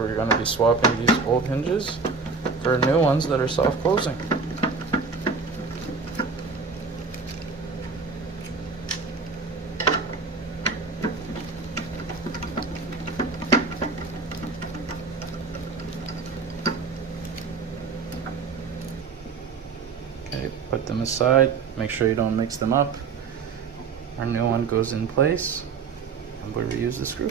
We're going to be swapping these old hinges for new ones that are soft closing. Okay, put them aside, make sure you don't mix them up. Our new one goes in place and we reuse the screw.